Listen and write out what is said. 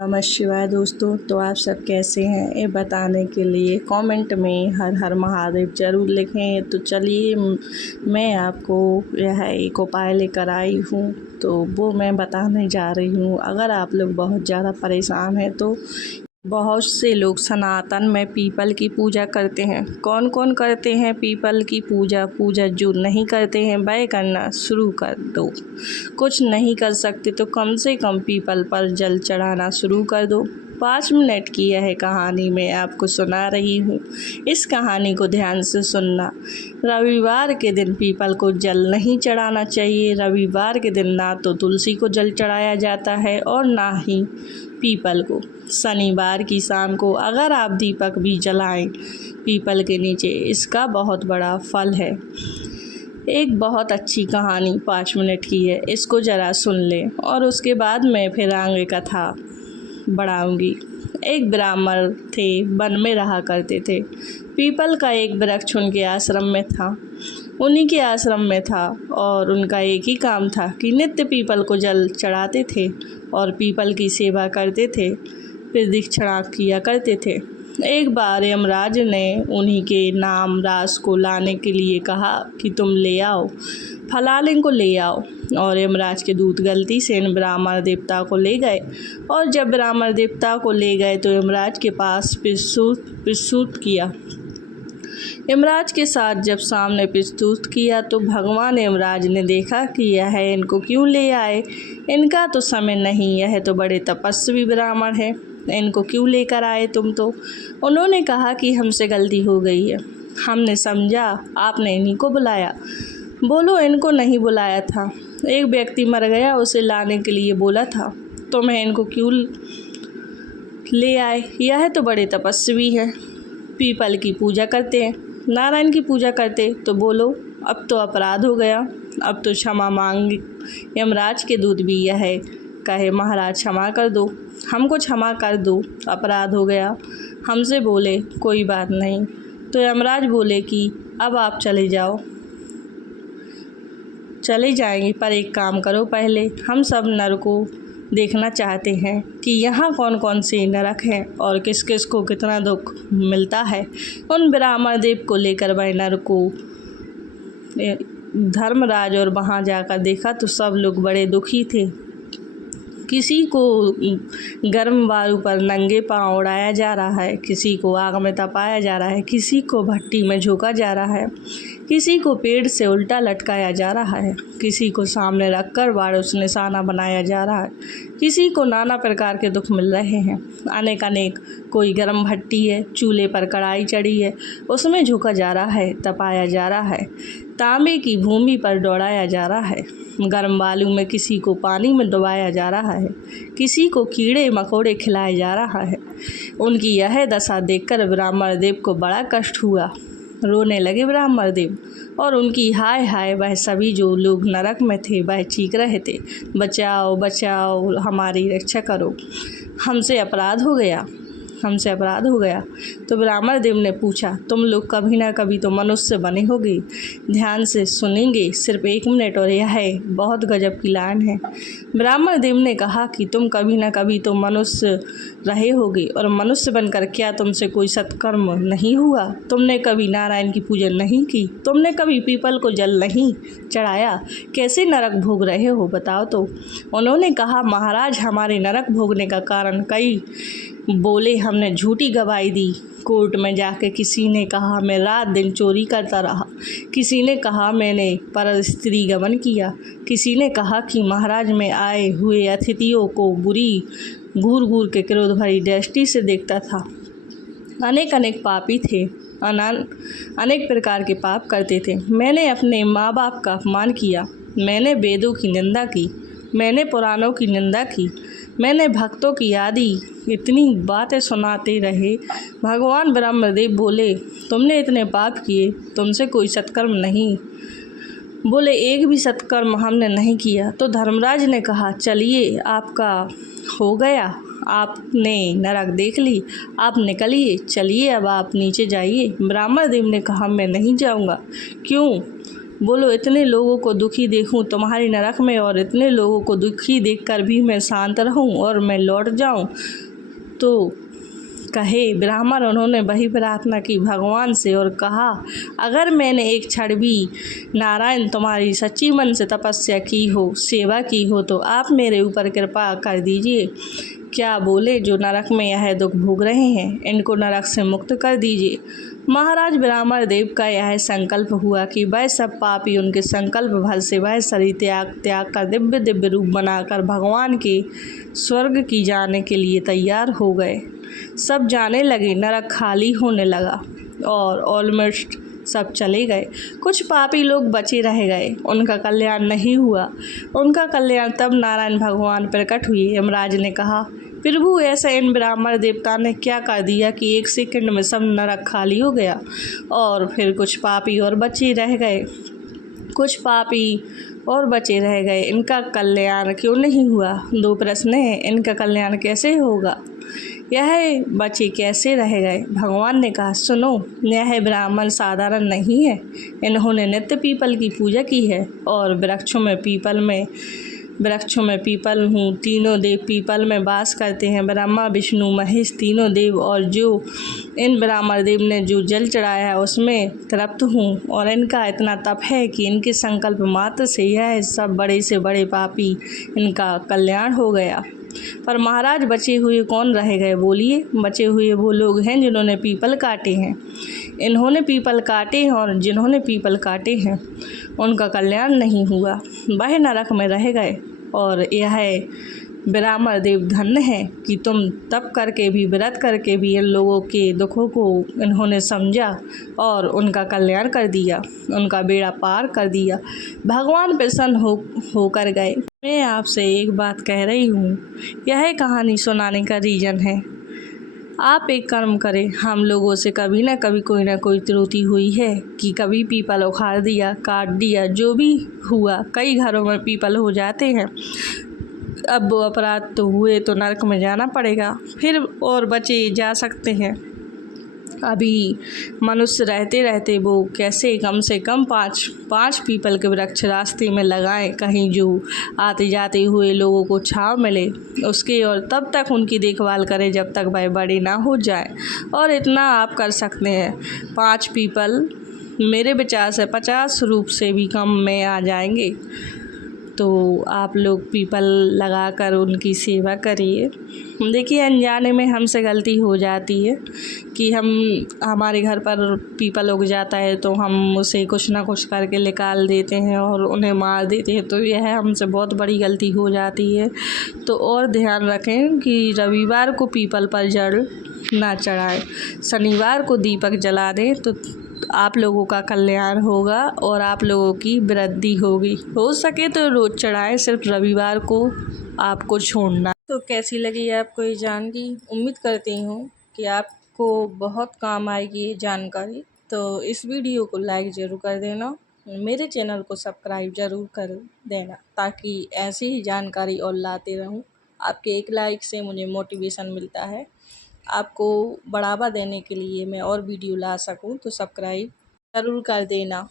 नमः शिवाय दोस्तों। तो आप सब कैसे हैं ये बताने के लिए कमेंट में हर हर महादेव ज़रूर लिखें। तो चलिए मैं आपको यह एक उपाय लेकर आई हूँ, तो वो मैं बताने जा रही हूँ। अगर आप लोग बहुत ज़्यादा परेशान हैं तो बहुत से लोग सनातन में पीपल की पूजा करते हैं। कौन कौन करते हैं पीपल की पूजा जो नहीं करते हैं वह करना शुरू कर दो। कुछ नहीं कर सकते तो कम से कम पीपल पर जल चढ़ाना शुरू कर दो। 5 मिनट की यह कहानी मैं आपको सुना रही हूँ। इस कहानी को ध्यान से सुनना। रविवार के दिन पीपल को जल नहीं चढ़ाना चाहिए। रविवार के दिन ना तो तुलसी को जल चढ़ाया जाता है और ना ही पीपल को। शनिवार की शाम को अगर आप दीपक भी जलाएं पीपल के नीचे, इसका बहुत बड़ा फल है। एक बहुत अच्छी कहानी 5 मिनट की है, इसको ज़रा सुन लें और उसके बाद मैं फिर आगे कथा बढ़ाऊंगी। एक ब्राह्मण थे, वन में रहा करते थे। पीपल का एक वृक्ष उनके आश्रम में था, उन्हीं के आश्रम में था और उनका एक ही काम था कि नित्य पीपल को जल चढ़ाते थे और पीपल की सेवा करते थे, प्रदक्षिणा किया करते थे। एक बार यमराज ने उन्हीं के नाम रास को लाने के लिए कहा कि तुम ले आओ, फलालिंग को ले आओ। और यमराज के दूत गलती से इन ब्राह्मण देवता को ले गए और जब ब्राह्मण देवता को ले गए तो यमराज के पास प्रस्तुत किया। यमराज के साथ जब सामने प्रस्तुत किया तो भगवान यमराज ने देखा कि यह इनको क्यों ले आए, इनका तो समय नहीं, यह तो बड़े तपस्वी ब्राह्मण है, इनको क्यों लेकर आए तुम। तो उन्होंने कहा कि हमसे गलती हो गई है, हमने समझा आपने इन्हीं को बुलाया। बोलो इनको नहीं बुलाया था, एक व्यक्ति मर गया उसे लाने के लिए बोला था, तो मैं इनको क्यों ले आए, यह तो बड़े तपस्वी हैं, पीपल की पूजा करते हैं, नारायण की पूजा करते। तो बोलो अब तो अपराध हो गया, अब तो क्षमा मांग। यमराज के दूत भी यह कहे महाराज क्षमा कर दो, हमको क्षमा कर दो, अपराध हो गया। हमसे बोले कोई बात नहीं। तो यमराज बोले कि अब आप चले जाओ। चले जाएंगे पर एक काम करो, पहले हम सब नर को देखना चाहते हैं कि यहाँ कौन कौन से नरक हैं और किस किस को कितना दुख मिलता है। उन ब्राह्मण देव को लेकर वह नर को धर्मराज और वहाँ जाकर देखा तो सब लोग बड़े दुखी थे। किसी को गर्म वायु पर नंगे पांव उड़ाया जा रहा है, किसी को आग में तपाया जा रहा है, किसी को भट्टी में झोंका जा रहा है, किसी को पेड़ से उल्टा लटकाया जा रहा है, किसी को सामने रखकर वारुस निशाना बनाया जा रहा है, किसी को नाना प्रकार के दुख मिल रहे हैं। अनेक कोई गर्म भट्टी है, चूल्हे पर कढ़ाई चढ़ी है, उसमें झोंका जा रहा है, तपाया जा रहा है, तांबे की भूमि पर दौड़ाया जा रहा है, गर्म बालू में किसी को पानी में डुबाया जा रहा है, किसी को कीड़े मकोड़े खिलाया जा रहा है। उनकी यह दशा देखकर ब्राह्मण देव को बड़ा कष्ट हुआ, रोने लगे ब्राह्मण देव और उनकी हाय हाय वह सभी जो लोग नरक में थे वह चीख रहे थे, बचाओ बचाओ, हमारी रक्षा करो, हमसे अपराध हो गया, हमसे अपराध हो गया। तो ब्राह्मण देव ने पूछा तुम लोग कभी ना कभी तो मनुष्य बने होगे, ध्यान से सुनेंगे सिर्फ 1 मिनट और यह है बहुत गजब की लाइन है। ब्राह्मण देव ने कहा कि तुम कभी ना कभी तो मनुष्य रहे होगे और मनुष्य बनकर क्या तुमसे कोई सत्कर्म नहीं हुआ, तुमने कभी नारायण की पूजा नहीं की, तुमने कभी पीपल को जल नहीं चढ़ाया, कैसे नरक भोग रहे हो बताओ। तो उन्होंने कहा महाराज हमारे नरक भोगने का कारण कई बोले, हमने झूठी गवाही दी, कोर्ट में जाके किसी ने कहा मैं रात दिन चोरी करता रहा, किसी ने कहा मैंने पर स्त्री गमन किया, किसी ने कहा कि महाराज में आए हुए अतिथियों को बुरी घूर घूर के क्रोध भरी दृष्टि से देखता था। अनेक पापी थे, अनेक प्रकार के पाप करते थे। मैंने अपने माँ बाप का अपमान किया, मैंने वेदों की निंदा की, मैंने पुराणों की निंदा की, मैंने भक्तों की आदि इतनी बातें सुनाते रहे। भगवान ब्रह्मदेव बोले तुमने इतने पाप किए, तुमसे कोई सत्कर्म नहीं, बोले एक भी सत्कर्म हमने नहीं किया। तो धर्मराज ने कहा चलिए आपका हो गया, आपने नरक देख ली, आप निकलिए, चलिए अब आप नीचे जाइए। ब्राह्मण देव ने कहा मैं नहीं जाऊंगा। क्यों? बोलो इतने लोगों को दुखी देखूं तुम्हारी नरक में, और इतने लोगों को दुखी देखकर भी मैं शांत रहूं और मैं लौट जाऊं। तो कहे ब्राह्मण, उन्होंने वही प्रार्थना की भगवान से और कहा, अगर मैंने एक क्षण भी नारायण तुम्हारी सच्ची मन से तपस्या की हो, सेवा की हो, तो आप मेरे ऊपर कृपा कर दीजिए। क्या बोले, जो नरक में यह दुख भोग रहे हैं इनको नरक से मुक्त कर दीजिए। महाराज ब्राह्मण देव का यह संकल्प हुआ कि वह सब पापी उनके संकल्प भर से वह शरीर त्याग कर दिव्य दिव्य रूप बनाकर भगवान के स्वर्ग की जाने के लिए तैयार हो गए। सब जाने लगे, नरक खाली होने लगा और ऑलमोस्ट सब चले गए। कुछ पापी लोग बचे रह गए, उनका कल्याण नहीं हुआ। उनका कल्याण तब नारायण भगवान प्रकट हुए। यमराज ने कहा, प्रभु ऐसा इन ब्राह्मण देवता ने क्या कर दिया कि एक सेकंड में सब नरक खाली हो गया। और फिर कुछ पापी और बचे रह गए, कुछ पापी और बचे रह गए, इनका कल्याण क्यों नहीं हुआ? दो प्रश्न हैं, इनका कल्याण कैसे होगा? यह बचे कैसे रह गए? भगवान ने कहा, सुनो, यह ब्राह्मण साधारण नहीं है। इन्होंने नित्य पीपल की पूजा की है और वृक्षों में पीपल हूँ। तीनों देव पीपल में वास करते हैं, ब्रह्मा विष्णु महेश तीनों देव। और जो इन ब्राह्मण देव ने जो जल चढ़ाया है उसमें तृप्त हूँ, और इनका इतना तप है कि इनके संकल्प मात्र से यह सब बड़े से बड़े पापी इनका कल्याण हो गया। पर महाराज बचे हुए कौन रह गए बोलिए? बचे हुए वो लोग हैं जिन्होंने पीपल काटे हैं। इन्होंने पीपल काटे हैं और जिन्होंने पीपल काटे हैं उनका कल्याण नहीं हुआ, वह नरक में रह गए। और यह ब्राह्मण देव धन्य है कि तुम तप करके भी, व्रत करके भी इन लोगों के दुखों को इन्होंने समझा और उनका कल्याण कर दिया, उनका बेड़ा पार कर दिया। भगवान प्रसन्न होकर गए। मैं आपसे एक बात कह रही हूँ, यह कहानी सुनाने का रीज़न है, आप एक कर्म करें। हम लोगों से कभी ना कभी कोई ना कोई त्रुटि हुई है कि कभी पीपल उखाड़ दिया, काट दिया, जो भी हुआ। कई घरों में पीपल हो जाते हैं। अब वो अपराध तो हुए तो नरक में जाना पड़ेगा, फिर और बचे जा सकते हैं। अभी मनुष्य रहते रहते वो कैसे कम से कम पाँच पीपल के वृक्ष रास्ते में लगाएं, कहीं जो आते जाते हुए लोगों को छांव मिले उसके, और तब तक उनकी देखभाल करें जब तक वह बड़े ना हो जाए। और इतना आप कर सकते हैं, 5 पीपल मेरे विचार से 50 रूप से भी कम में आ जाएंगे। तो आप लोग पीपल लगाकर उनकी सेवा करिए। देखिए, अनजाने में हमसे गलती हो जाती है कि हमारे घर पर पीपल उग जाता है तो हम उसे कुछ ना कुछ करके निकाल देते हैं और उन्हें मार देते हैं, तो यह हमसे बहुत बड़ी गलती हो जाती है। तो और ध्यान रखें कि रविवार को पीपल पर जल ना चढ़ाएं, शनिवार को दीपक जला दें, तो आप लोगों का कल्याण होगा और आप लोगों की वृद्धि होगी। हो सके तो रोज़ चढ़ाएं, सिर्फ रविवार को आपको छोड़ना। तो कैसी लगी आपको ये जानकारी? उम्मीद करती हूँ कि आपको बहुत काम आएगी ये जानकारी। तो इस वीडियो को लाइक ज़रूर कर देना, मेरे चैनल को सब्सक्राइब ज़रूर कर देना, ताकि ऐसी ही जानकारी और लाते रहूँ। आपके एक लाइक से मुझे मोटिवेशन मिलता है, आपको बढ़ावा देने के लिए मैं और वीडियो ला सकूं। तो सब्सक्राइब ज़रूर कर देना।